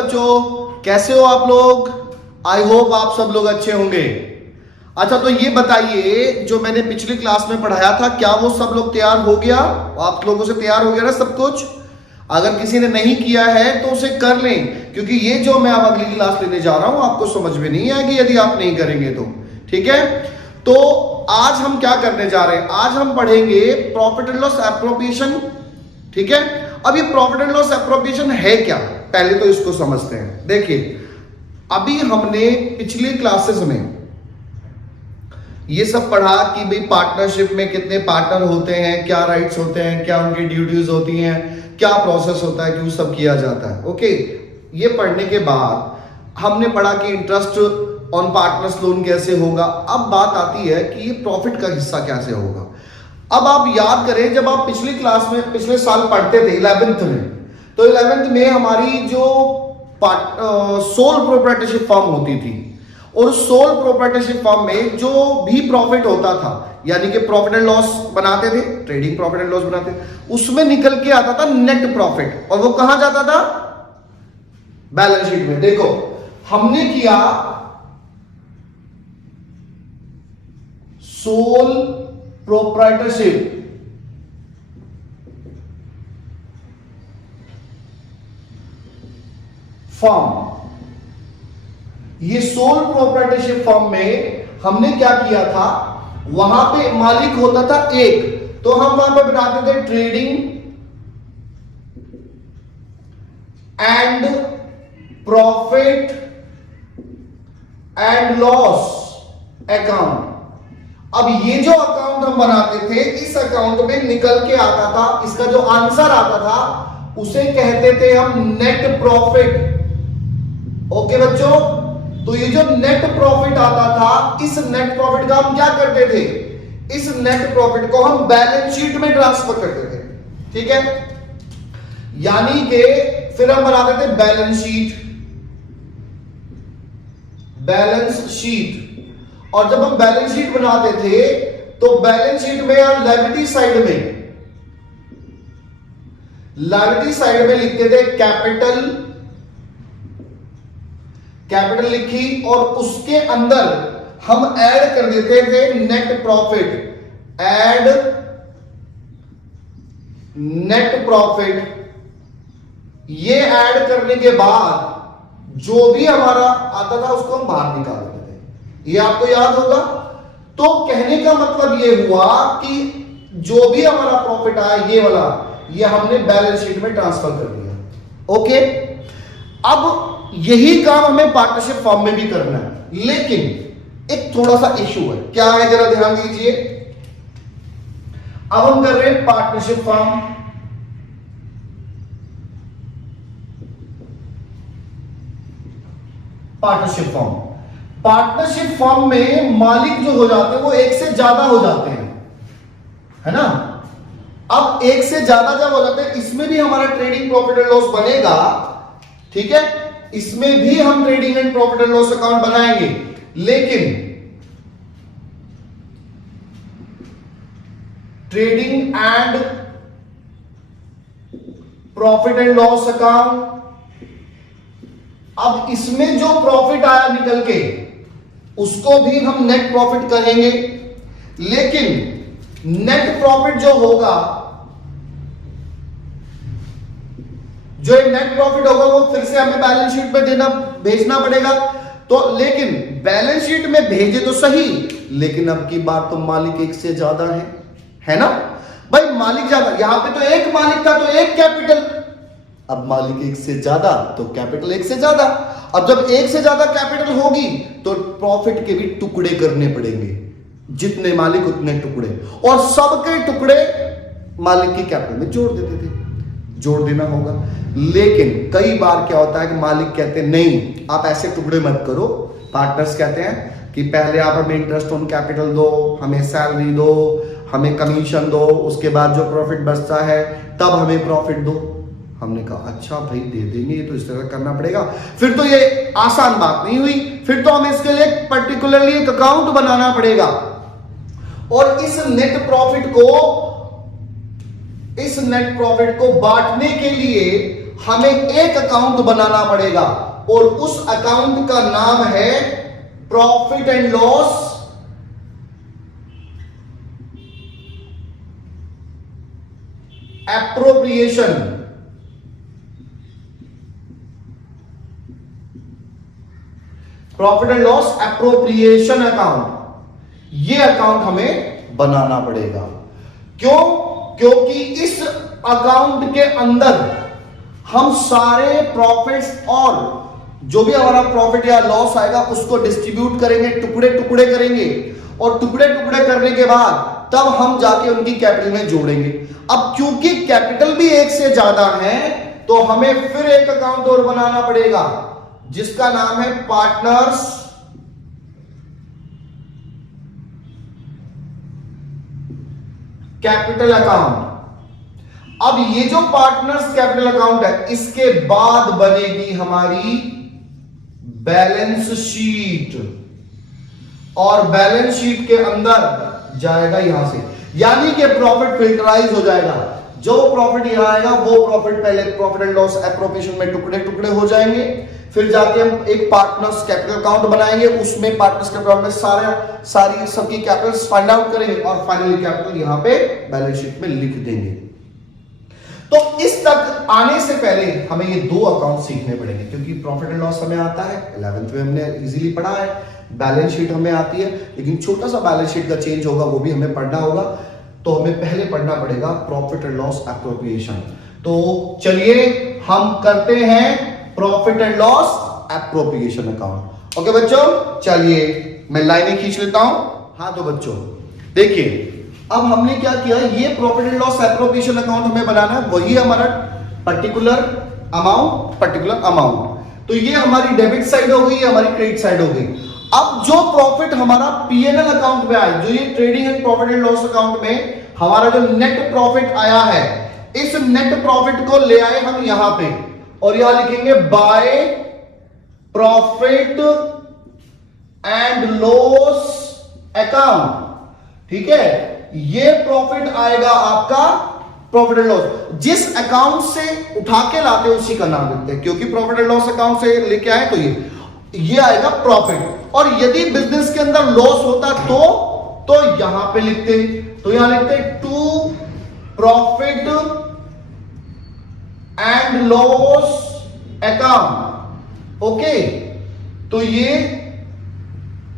बच्चों, कैसे हो आप लोग? आई होप आप सब लोग अच्छे होंगे। अच्छा, तो ये बताइए, जो मैंने पिछली क्लास में पढ़ाया था, क्या वो सब लोग तैयार हो गया? आप लोगों से तैयार हो गया ना सब कुछ? अगर किसी ने नहीं किया है तो उसे कर लें, क्योंकि ये जो मैं अब अगली क्लास लेने जा रहा हूं आपको समझ में नहीं आएगी यदि आप नहीं करेंगे तो। ठीक है, तो आज हम क्या करने जा रहे हैं? आज हम पढ़ेंगे प्रॉफिट एंड लॉस एप्रोप्रिएशन। ठीक है, अब ये प्रॉफिट एंड लॉस एप्रोप्रिएशन है क्या, पहले तो इसको समझते हैं। देखिए, अभी हमने पिछली क्लासेस में ये सब पढ़ा कि भाई पार्टनरशिप में कितने पार्टनर होते हैं, क्या राइट्स होते हैं, क्या उनकी ड्यूटीज होती हैं, क्या प्रोसेस होता है, क्यों सब किया जाता है। ओके, ये पढ़ने के बाद हमने पढ़ा कि इंटरेस्ट ऑन पार्टनर्स लोन कैसे होगा। अब बात आती है कि ये प्रॉफिट का हिस्सा कैसे होगा। अब आप याद करें, जब आप पिछली क्लास में पिछले साल पढ़ते थे 11th में, तो 11th में हमारी जो सोल प्रोप्राइटरशिप फर्म होती थी, और सोल प्रोप्राइटरशिप फर्म में जो भी प्रॉफिट होता था, यानी कि प्रॉफिट एंड लॉस बनाते थे, ट्रेडिंग प्रॉफिट एंड लॉस बनाते थे, उसमें निकल के आता था नेट प्रॉफिट, और वो कहां जाता था? बैलेंस शीट में। देखो, हमने किया सोल प्रोप्राइटरशिप फर्म, ये सोल प्रोप्राइटरशिप फर्म में हमने क्या किया था, वहां पे मालिक होता था एक, तो हम वहां पे बनाते थे trading and profit and loss account. अब ये जो अकाउंट हम बनाते थे, इस अकाउंट में निकल के आता था, इसका जो आंसर आता था उसे कहते थे हम नेट प्रॉफिट। ओके बच्चों, तो ये जो नेट प्रॉफिट आता था, इस नेट प्रॉफिट का हम क्या करते थे? इस नेट प्रॉफिट को हम बैलेंस शीट में ट्रांसफर करते थे। ठीक है, यानी कि फिर हम बनाते थे बैलेंस शीट। और जब हम बैलेंस शीट बनाते थे, तो बैलेंस शीट में या लायबिलिटी साइड में लिखते थे कैपिटल लिखी, और उसके अंदर हम ऐड कर देते थे नेट प्रॉफिट। ये ऐड करने के बाद जो भी हमारा आता था उसको हम बाहर निकाल देते थे। ये आपको याद होगा। तो कहने का मतलब ये हुआ कि जो भी हमारा प्रॉफिट आया, ये वाला, ये हमने बैलेंस शीट में ट्रांसफर कर दिया। ओके, अब यही काम हमें पार्टनरशिप फॉर्म में भी करना है, लेकिन एक थोड़ा सा इशू है। क्या है, जरा ध्यान दीजिए। अब हम कर रहे हैं पार्टनरशिप फॉर्म। पार्टनरशिप फॉर्म में मालिक जो हो जाते हैं वो एक से ज्यादा हो जाते हैं, है ना। अब एक से ज्यादा जब हो जाते हैं, इसमें भी हमारा ट्रेडिंग प्रॉफिट एंड लॉस बनेगा। ठीक है, इसमें भी हम trading and profit and loss account बनाएंगे, लेकिन trading and profit and loss account, अब इसमें जो प्रॉफिट आया निकल के, उसको भी हम नेट प्रॉफिट कहेंगे। लेकिन नेट प्रॉफिट जो होगा, जो नेट प्रॉफिट होगा, वो फिर से हमें बैलेंस शीट में भेजना पड़ेगा। तो लेकिन बैलेंस शीट में भेजे तो सही, लेकिन अब की बात तो मालिक एक से ज्यादा है ना भाई। मालिक ज्यादा, यहां पे तो एक मालिक था तो एक कैपिटल, अब मालिक एक से ज्यादा तो कैपिटल एक से ज्यादा। अब जब एक से ज्यादा कैपिटल होगी तो प्रॉफिट के भी टुकड़े करने पड़ेंगे, जितने मालिक उतने टुकड़े, और सबके टुकड़े मालिक की कैपिटल में जोड़ देना होगा। लेकिन कई बार क्या होता है कि मालिक कहते हैं नहीं, आप ऐसे टुकड़े मत करो। पार्टनर्स कहते हैं कि पहले आप हमें इंटरेस्ट ऑन कैपिटल दो, हमें सैलरी दो, हमें कमीशन दो, उसके बाद जो प्रॉफिट बचता है तब हमें प्रॉफिट दो। हमने कहा अच्छा भाई दे देंगे, ये तो इस तरह करना पड़ेगा। फिर तो ये आसान बात नहीं हुई, फिर तो हमें इसके लिए पर्टिकुलरली एक अकाउंट बनाना पड़ेगा, और इस नेट प्रॉफिट को बांटने के लिए हमें एक अकाउंट बनाना पड़ेगा और उस अकाउंट का नाम है profit and loss appropriation. Profit and loss appropriation account, यह अकाउंट हमें बनाना पड़ेगा। क्यों? क्योंकि इस अकाउंट के अंदर हम सारे प्रॉफिट्स और जो भी हमारा प्रॉफिट या लॉस आएगा उसको डिस्ट्रीब्यूट करेंगे, टुकड़े टुकड़े करेंगे, और टुकड़े टुकड़े करने के बाद तब हम जाके उनकी कैपिटल में जोड़ेंगे। अब क्योंकि कैपिटल भी एक से ज्यादा है तो हमें फिर एक अकाउंट और बनाना पड़ेगा जिसका नाम है पार्टनर्स कैपिटल अकाउंट। अब ये जो पार्टनर्स कैपिटल अकाउंट है इसके बाद बनेगी हमारी बैलेंस शीट, और बैलेंस शीट के अंदर जाएगा यहां से, यानी कि प्रॉफिट फिल्टराइज हो जाएगा। जो प्रॉफिट यहां आएगा वो प्रॉफिट पहले प्रॉफिट एंड लॉस एप्रोप्रिएशन में टुकड़े टुकड़े हो जाएंगे, फिर जाके हम एक पार्टनर्स कैपिटल अकाउंट बनाएंगे, उसमें पार्टनर्स कैपिटल अकाउंट में सारी सबकी कैपिटल्स फाइंड आउट करेंगे और फाइनली कैपिटल यहां पे बैलेंस शीट में लिख देंगे। तो इस तक आने से पहले हमें ये दो अकाउंट सीखने पड़ेंगे, क्योंकि प्रॉफिट एंड लॉस हमें आता है 11th में हमने इजीली पढ़ा है, बैलेंस शीट हमें आती है, लेकिन छोटा सा बैलेंस शीट का चेंज होगा वो भी हमें पढ़ना होगा। तो हमें पहले पढ़ना पड़ेगा प्रॉफिट एंड लॉस एप्रोप्रिएशन। तो चलिए हम करते हैं profit and loss appropriation account. Okay बच्चों, चलिए मैं लाइनें खींच लेता हूं। हाँ तो बच्चों देखिए, अब हमने क्या किया, ये profit and loss appropriation account हमें बनाना है, वही हमारा पर्टिकुलर अमाउंट। तो ये हमारी डेबिट साइड हो गई, हमारी क्रेडिट साइड हो गई। अब जो प्रॉफिट हमारा पीएनएल अकाउंट में आया, जो ये trading and profit and loss account में हमारा जो नेट प्रॉफिट आया है, इस नेट प्रॉफिट को ले आए हम यहां पे और यहां लिखेंगे by profit and loss account. ठीक है, ये प्रॉफिट आएगा आपका प्रॉफिट एंड लॉस। जिस अकाउंट से उठा के लाते हैं उसी का नाम लिखते हैं, क्योंकि प्रॉफिट एंड लॉस अकाउंट से लेके आए तो ये आएगा प्रॉफिट। और यदि बिजनेस के अंदर लॉस होता तो यहां पे लिखते, तो यहां लिखते to profit and loss account. Okay, तो ये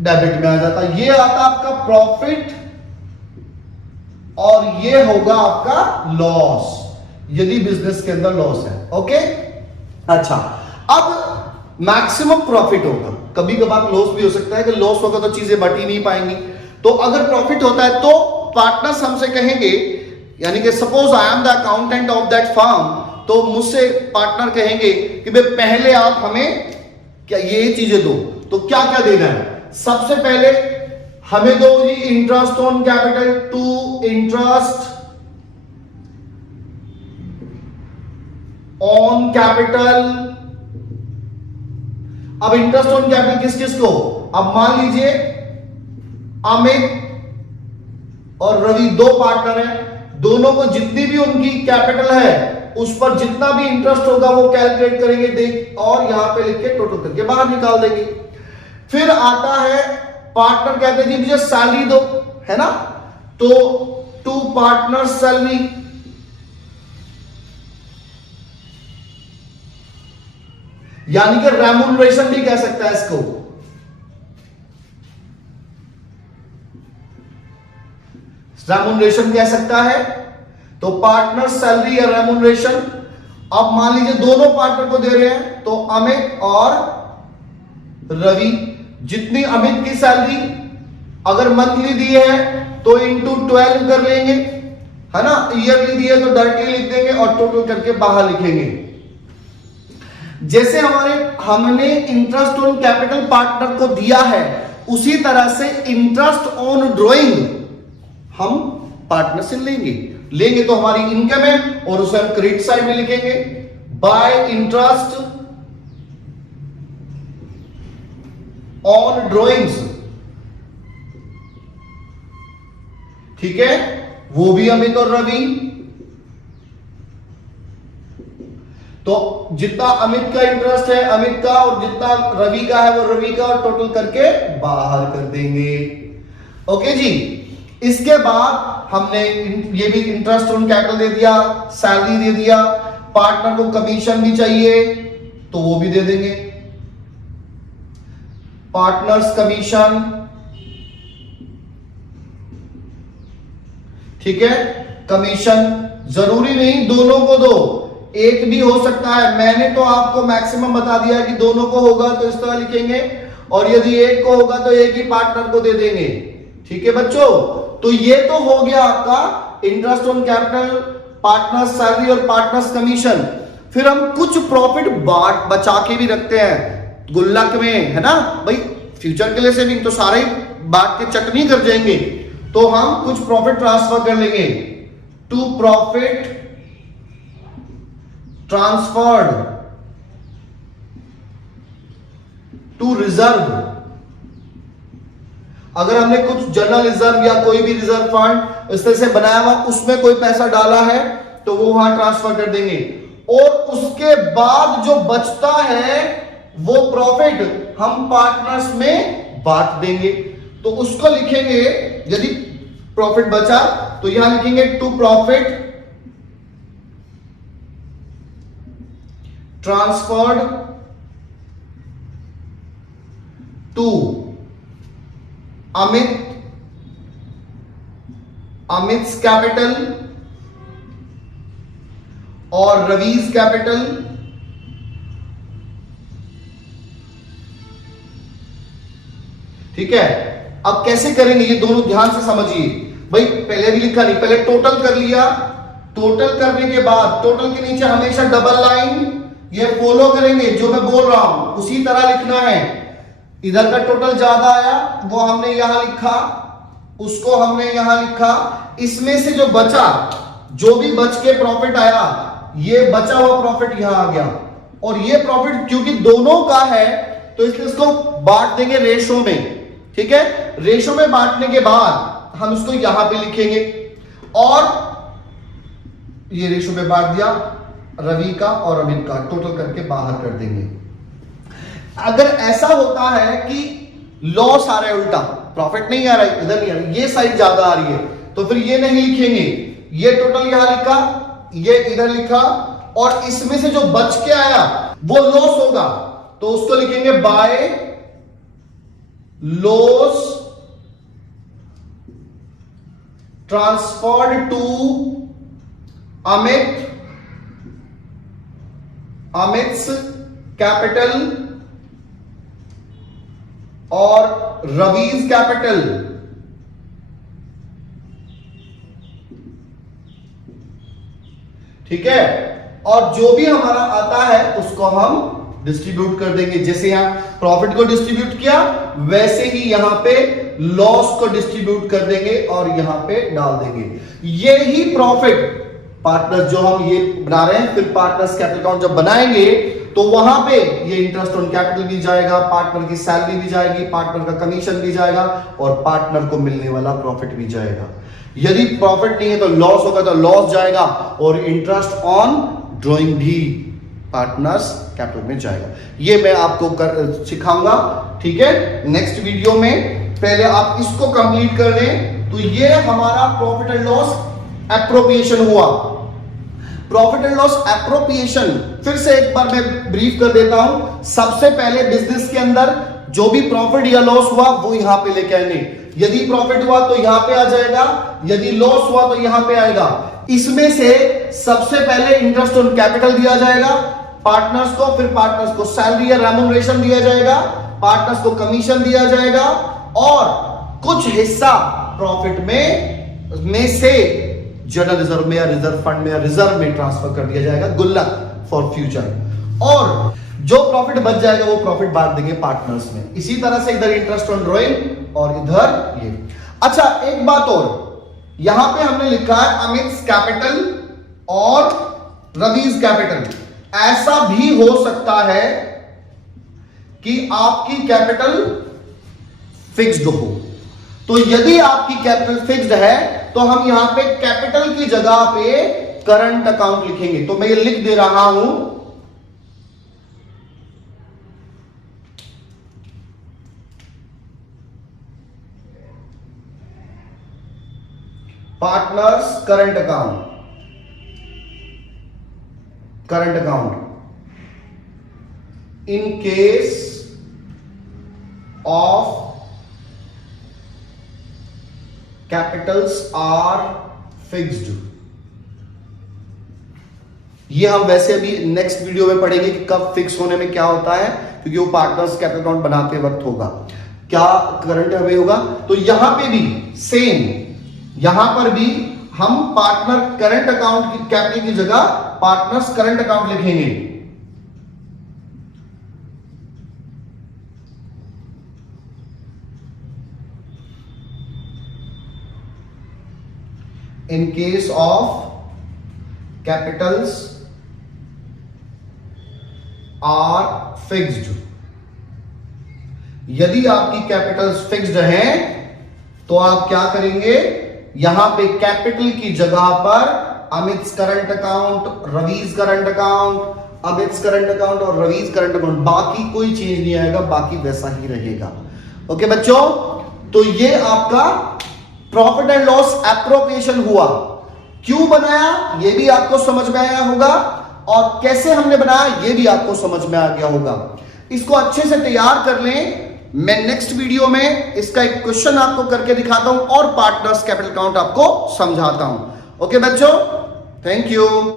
डेबिट में आ जाता, ये आता आपका प्रॉफिट और ये होगा आपका लॉस, यदि बिजनेस के अंदर लॉस है। ओके, अच्छा, अब मैक्सिमम प्रॉफिट होगा, कभी कभार लॉस भी हो सकता है कि लॉस होगा तो चीजें बट ही नहीं पाएंगी। तो अगर प्रॉफिट होता है तो पार्टनर्स हमसे कहेंगे, यानी कि suppose I am the accountant of that firm, तो मुझसे पार्टनर कहेंगे कि भाई पहले आप हमें क्या ये चीजें दो। तो क्या क्या देना है? सबसे पहले हमें दो जी interest on capital, two interest on capital. अब इंटरेस्ट ऑन कैपिटल किस किस को? अब मान लीजिए अमित और रवि दो पार्टनर हैं, दोनों को जितनी भी उनकी कैपिटल है उस पर जितना भी इंटरेस्ट होगा वो कैलकुलेट करेंगे, देख, और यहां पे लिख के टोटल करके बाहर निकाल देंगे। फिर आता है पार्टनर कहते हैं जी मुझे सैलरी दो, है ना, तो टू पार्टनर सैलरी। यानी कि रेम्यूनरेशन भी कह सकता है इसको। रेम्यूनरेशन कह सकता है, तो पार्टनर सैलरी या रेम्यूनरेशन। अब मान लीजिए दोनों पार्टनर को दे रहे हैं, तो अमित और रवि, जितनी अमित की सैलरी अगर मंथली दी है तो इंटू 12 कर लेंगे, है ना, ईयरली दी है तो डायरेक्टली लिख देंगे और टोटल करके बाहर लिखेंगे। जैसे हमने इंटरेस्ट ऑन कैपिटल पार्टनर को दिया है, उसी तरह से इंटरेस्ट ऑन ड्रॉइंग हम पार्टनर से लेंगे तो हमारी इनकम है और उसे हम क्रेडिट साइड में लिखेंगे बाय इंटरेस्ट ऑन ड्रॉइंग्स। ठीक है, वो भी अमित और रवि। तो जितना अमित का इंटरेस्ट है अमित का, और जितना रवि का है वो रवि का, और टोटल करके बाहर कर देंगे। ओके जी। इसके बाद हमने ये भी इंटरेस्ट ऑन कैपिटल दे दिया, सैलरी दे दिया, पार्टनर को कमीशन भी चाहिए तो वो भी दे देंगे, पार्टनर्स कमीशन। ठीक है, कमीशन जरूरी नहीं दोनों को दो, एक भी हो सकता है। मैंने तो आपको मैक्सिमम बता दिया कि दोनों को होगा तो इस तरह लिखेंगे, और यदि एक को होगा तो एक ही पार्टनर को दे देंगे। ठीक है बच्चों, तो ये तो हो गया आपका interest on capital, partners salary और पार्टनर्स कमीशन। फिर हम कुछ प्रॉफिट बचा के भी रखते हैं गुल्लक में, है ना भाई, फ्यूचर के लिए सेविंग, तो सारे बांट के चटनी कर जाएंगे, तो हम कुछ प्रॉफिट ट्रांसफर कर लेंगे to profit transferred to reserve. अगर हमने कुछ जनरल रिजर्व या कोई भी रिजर्व फंड इस तरह से बनाया हुआ, उसमें कोई पैसा डाला है तो वो वहां ट्रांसफर कर देंगे, और उसके बाद जो बचता है वो प्रॉफिट हम पार्टनर्स में बांट देंगे। तो उसको लिखेंगे, यदि प्रॉफिट बचा तो यहां लिखेंगे to profit transferred to Amit's capital और रवीज कैपिटल। ठीक है, अब कैसे करेंगे ये दोनों ध्यान से समझिए भाई। पहले भी लिखा नहीं, पहले टोटल कर लिया, टोटल करने के बाद टोटल के नीचे हमेशा डबल लाइन ये फॉलो करेंगे, जो मैं बोल रहा हूं उसी तरह लिखना है। इधर का टोटल ज्यादा आया वो हमने यहां लिखा, उसको हमने यहां लिखा, इसमें से जो बचा, जो भी बच के प्रॉफिट आया, ये बचा हुआ प्रॉफिट यहां आ गया, और ये प्रॉफिट क्योंकि दोनों का है तो इसलिए इसको बांट देंगे रेशो में। ठीक है, रेशो में बांटने के बाद हम इसको यहां पे लिखेंगे, और ये रेशो में बांट दिया रवि का और अमित का, टोटल करके बाहर कर देंगे। अगर ऐसा होता है कि लॉस आ रहा है, उल्टा प्रॉफिट नहीं आ रहा है, इधर नहीं आ रहा है, ये साइड ज्यादा आ रही है, तो फिर ये नहीं लिखेंगे, ये टोटल यहां लिखा, ये इधर लिखा, और इसमें से जो बच के आया वो लॉस होगा तो उसको लिखेंगे by loss transferred to Amit's capital और रवीज कैपिटल। ठीक है, और जो भी हमारा आता है उसको हम डिस्ट्रीब्यूट कर देंगे। जैसे यहां प्रॉफिट को डिस्ट्रीब्यूट किया वैसे ही यहां पे लॉस को डिस्ट्रीब्यूट कर देंगे और यहां पे डाल देंगे। ये ही प्रॉफिट पार्टनर्स जो हम ये बना रहे हैं, फिर पार्टनर्स कैपिटल अकाउंट जब बनाएंगे तो वहां पे ये इंटरेस्ट ऑन कैपिटल भी जाएगा, पार्टनर की सैलरी भी जाएगी, पार्टनर का कमीशन भी जाएगा, और पार्टनर को मिलने वाला प्रॉफिट भी जाएगा। यदि प्रॉफिट नहीं है तो लॉस होगा, तो लॉस जाएगा, और इंटरेस्ट ऑन ड्रॉइंग भी पार्टनर्स कैपिटल में जाएगा। ये मैं आपको सिखाऊंगा। ठीक है, नेक्स्ट वीडियो में। पहले आप इसको कंप्लीट कर लें। तो ये हमारा प्रॉफिट एंड लॉस एप्रोप्रिएशन हुआ। प्रॉफिट एंड लॉस एप्रोप्रिएशन फिर से एक बार मैं ब्रीफ कर देता हूं। सबसे पहले बिजनेस के अंदर जो भी प्रॉफिट या लॉस हुआ वो यहां पे लेके आएंगे। यदि प्रॉफिट हुआ तो यहां पे आ जाएगा, यदि लॉस हुआ तो यहां पे आएगा। इसमें से सबसे पहले इंटरेस्ट ऑन कैपिटल दिया जाएगा पार्टनर्स को, फिर पार्टनर्स को सैलरी या रेम्यूनरेशन दिया जाएगा, पार्टनर्स को कमीशन दिया जाएगा, और कुछ हिस्सा प्रॉफिट में से जनरल रिजर्व में या रिजर्व फंड में या रिजर्व में ट्रांसफर कर दिया जाएगा, गुल्लक फॉर फ्यूचर। और जो प्रॉफिट बच जाएगा वो प्रॉफिट बांट देंगे पार्टनर्स में। इसी तरह से इधर इंटरेस्ट ऑन ड्रॉइंग और इधर ये। अच्छा, एक बात और, यहां पे हमने लिखा है अमित्स कैपिटल और रवीज कैपिटल। ऐसा भी हो सकता है कि आपकी कैपिटल फिक्स्ड हो। तो यदि आपकी कैपिटल फिक्स्ड है तो हम यहां पे कैपिटल की जगह पे करंट अकाउंट लिखेंगे। तो मैं ये लिख दे रहा हूं partners current account, in case of capitals are fixed. ये हम वैसे अभी नेक्स्ट वीडियो में पढ़ेंगे कि कब फिक्स होने में क्या होता है, क्योंकि वो पार्टनर्स कैपिटल अकाउंट बनाते वक्त होगा, क्या करंट अवे होगा। तो यहां पे भी सेम, यहां पर भी हम पार्टनर करंट अकाउंट की कैपिटल की जगह पार्टनर्स करंट अकाउंट लिखेंगे। In case of capitals are fixed, यदि आपकी कैपिटल्स फिक्स्ड हैं तो आप क्या करेंगे, यहां पे कैपिटल की जगह पर Amit's current account, Ravi's current account, Amit's current account और रवीज करंट अकाउंट, बाकी कोई चेंज नहीं आएगा, बाकी वैसा ही रहेगा। ओके बच्चों, तो ये आपका प्रॉफिट एंड लॉस एप्रोप्रिएशन हुआ। क्यों बनाया ये भी आपको समझ में आया होगा, और कैसे हमने बनाया ये भी आपको समझ में आ गया होगा। इसको अच्छे से तैयार कर लें, मैं नेक्स्ट वीडियो में इसका एक क्वेश्चन आपको करके दिखाता हूं और पार्टनर्स कैपिटल अकाउंट आपको समझाता हूं। ओके बच्चों, थैंक यू।